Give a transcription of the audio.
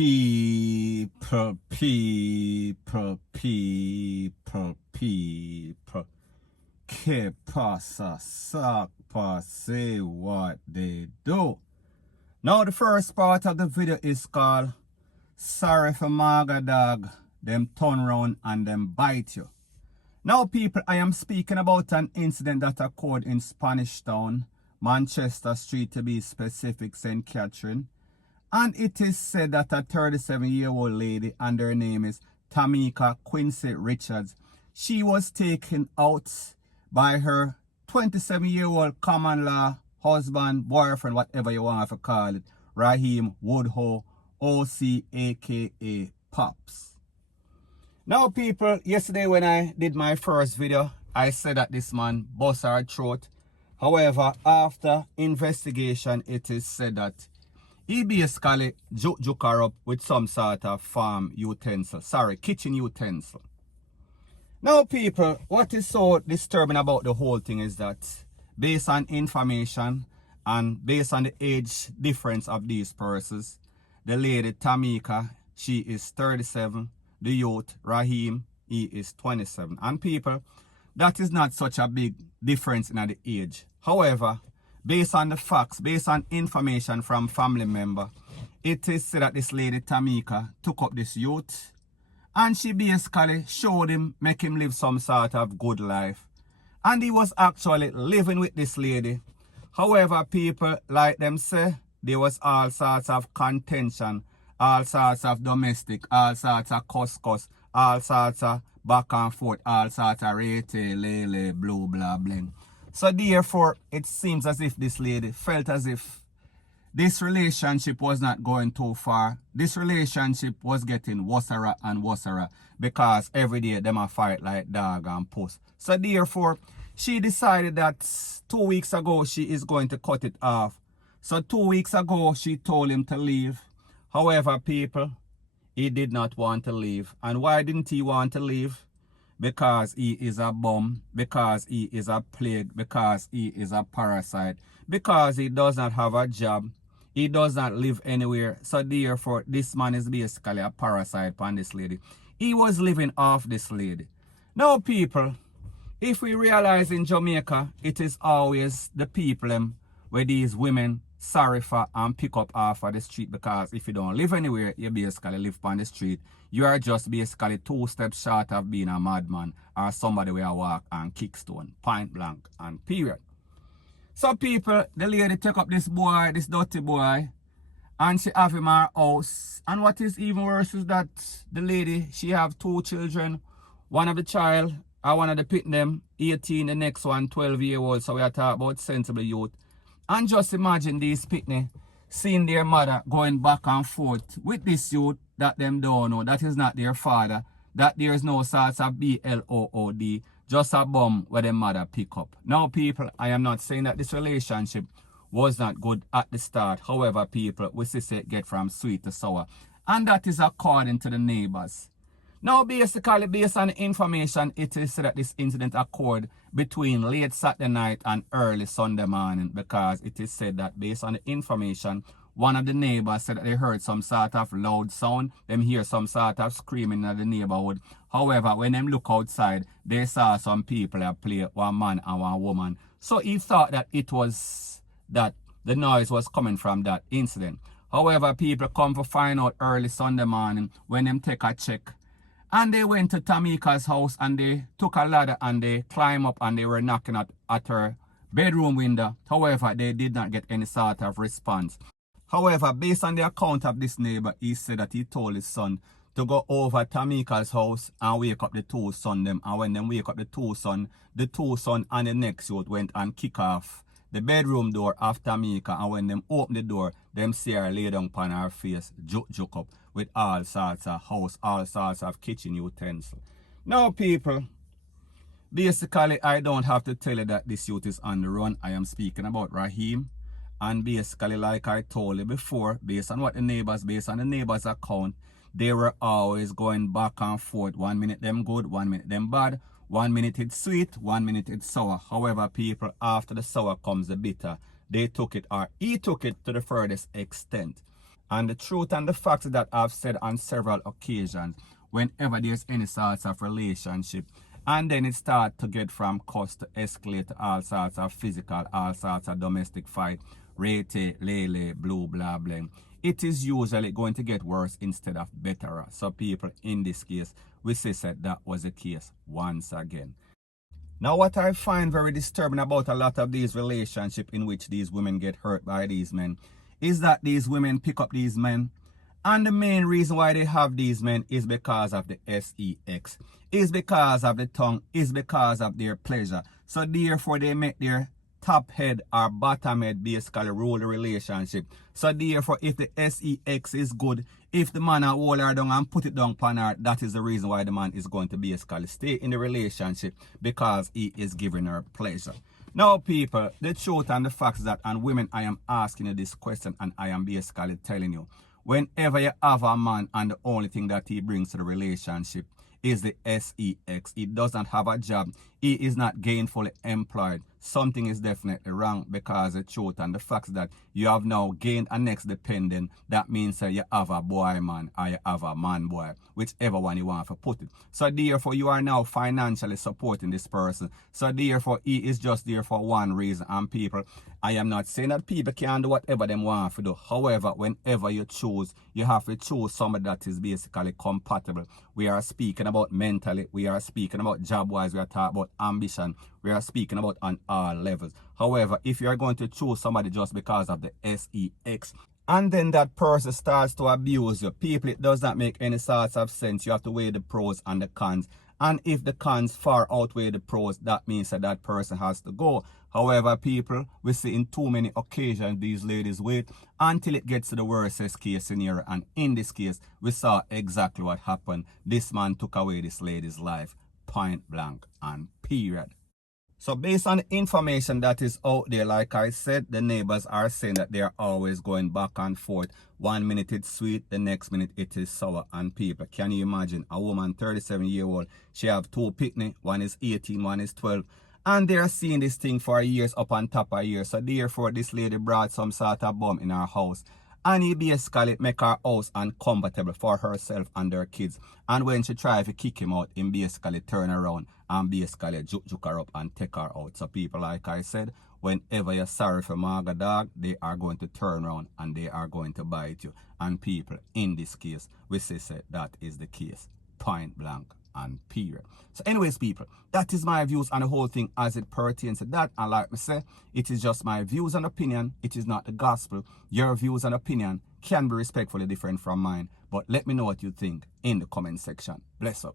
People. Que pasa, suck, say what they do. Now the first part of the video is called Sorry for Maga Dog, them turn round and them bite you. Now people, I am speaking about an incident that occurred in Spanish Town, Manchester Street to be specific, St. Catherine. And it is said that a 37-year-old lady, and her name is Tamika Quincy Richards, she was taken out by her 27-year-old common law husband, boyfriend, whatever you want to call it, Raheem Woodhull, OC, aka Pops. Now people, yesterday when I did my first video, I said that this man bust her throat. However, after investigation, it is said that he basically juke her up with some sort of kitchen utensil. Now people, what is so disturbing about the whole thing is that based on information and based on the age difference of these persons, the lady Tamika, she is 37, the youth Raheem, he is 27. And people, that is not such a big difference in the age. However, based on the facts, based on information from family member, it is said that this lady Tamika took up this youth and she basically showed him, make him live some sort of good life. And he was actually living with this lady. However, people, like them say, there was all sorts of contention, all sorts of domestic, all sorts of cuss, all sorts of back and forth, all sorts of rete, lele, blue, blah, bling. So therefore, it seems as if this lady felt as if this relationship was not going too far. This relationship was getting worser and worser because every day them a fight like dog and puss. So therefore, she decided that 2 weeks ago she is going to cut it off. So 2 weeks ago she told him to leave. However, people, he did not want to leave. And why didn't he want to leave? Because he is a bum, because he is a plague, because he is a parasite, because he does not have a job, he does not live anywhere. So therefore, this man is basically a parasite on this lady. He was living off this lady. Now people, if we realize in Jamaica, it is always the people where these women sorry for and pick up off of the street, because if you don't live anywhere, you basically live on the street. You are just basically 2 steps short of being a madman or somebody where walk and kick stone, point blank and period. So people, the lady take up this boy, this dirty boy, and she have him in her house. And what is even worse is that the lady, she have 2 children. One of the child, one of the pit them, 18, the next one 12-year-old. So we are talking about sensible youth. And just imagine these pitney seeing their mother going back and forth with this youth that them don't know, that is not their father, that there is no sorts of BLOOD, just a bum where their mother pick up. Now people, I am not saying that this relationship was not good at the start. However, people, we see it get from sweet to sour. And that is according to the neighbors. Now basically, based on the information, it is said that this incident occurred between late Saturday night and early Sunday morning, because it is said that based on the information, one of the neighbors said that they heard some sort of loud sound, them hear some sort of screaming in the neighborhood. However, when them look outside, they saw some people play, one man and one woman. So he thought that it was that the noise was coming from that incident. However, people come to find out early Sunday morning when them take a check. And they went to Tamika's house and they took a ladder and they climbed up and they were knocking at her bedroom window. However, they did not get any sort of response. However, based on the account of this neighbor, he said that he told his son to go over Tamika's house and wake up the 2 sons them. And when them wake up the 2 sons and the next youth went and kick off the bedroom door of Tamika. And when them open the door, them see her lay down upon her face, juke up with all sorts of house, all sorts of kitchen utensils. Now people, basically I don't have to tell you that this youth is on the run. I am speaking about Raheem. And basically, like I told you before, based on the neighbors' account, they were always going back and forth. 1 minute them good, 1 minute them bad. 1 minute it's sweet, 1 minute it's sour. However, people, after the sour comes the bitter. They took it, or he took it to the furthest extent. And the truth and the facts that I've said on several occasions, whenever there's any sorts of relationship, and then it starts to get from cuss to escalate to all sorts of physical, all sorts of domestic fight, rete, lele, blue, blah, blah, it is usually going to get worse instead of better. So people, in this case, we say that was the case once again. Now, what I find very disturbing about a lot of these relationships in which these women get hurt by these men is that these women pick up these men, and the main reason why they have these men is because of the sex, is because of the tongue, is because of their pleasure. So therefore they make their top head or bottom head basically rule the relationship. So therefore, if the sex is good, if the man hold her down and put it down upon her, that is the reason why the man is going to basically stay in the relationship, because he is giving her pleasure. Now people, the truth and the facts is that, and women, I am asking you this question and I am basically telling you, whenever you have a man and the only thing that he brings to the relationship is the sex, he doesn't have a job, he is not gainfully employed, something is definitely wrong, because the truth and the facts that you have now gained a next dependent, that means that you have a boy man or you have a man boy, whichever one you want to put it. So therefore you are now financially supporting this person. So therefore he is just there for one reason. And people, I am not saying that people can do whatever they want to do. However, whenever you choose, you have to choose somebody that is basically compatible. We are speaking about mentally, we are speaking about job-wise, we are talking about ambition, we are speaking about on all levels. However, if you are going to choose somebody just because of the sex, and then that person starts to abuse you, people, it does not make any sorts of sense. You have to weigh the pros and the cons. And if the cons far outweigh the pros, that means that that person has to go. However, people, we see in too many occasions these ladies wait until it gets to the worst case scenario. And in this case, we saw exactly what happened. This man took away this lady's life, point blank and period. So based on the information that is out there, like I said, the neighbors are saying that they are always going back and forth. 1 minute it's sweet, the next minute it is sour. And people, can you imagine a woman 37-year-old, she have two pitney, one is 18, one is 12. And they're seeing this thing for years up on top of years. So therefore this lady brought some sort of bomb in her house. And he basically make her house uncomfortable for herself and her kids. And when she tried to kick him out, he basically turn around and basically juke her up and take her out. So people, like I said, whenever you're sorry for Marga dog, they are going to turn around and they are going to bite you. And people, in this case, we say that is the case. Point blank and period. So anyways, people, that is my views on the whole thing as it pertains to that. And like me say, it is just my views and opinion. It is not the gospel. Your views and opinion can be respectfully different from mine. But let me know what you think in the comment section. Bless up.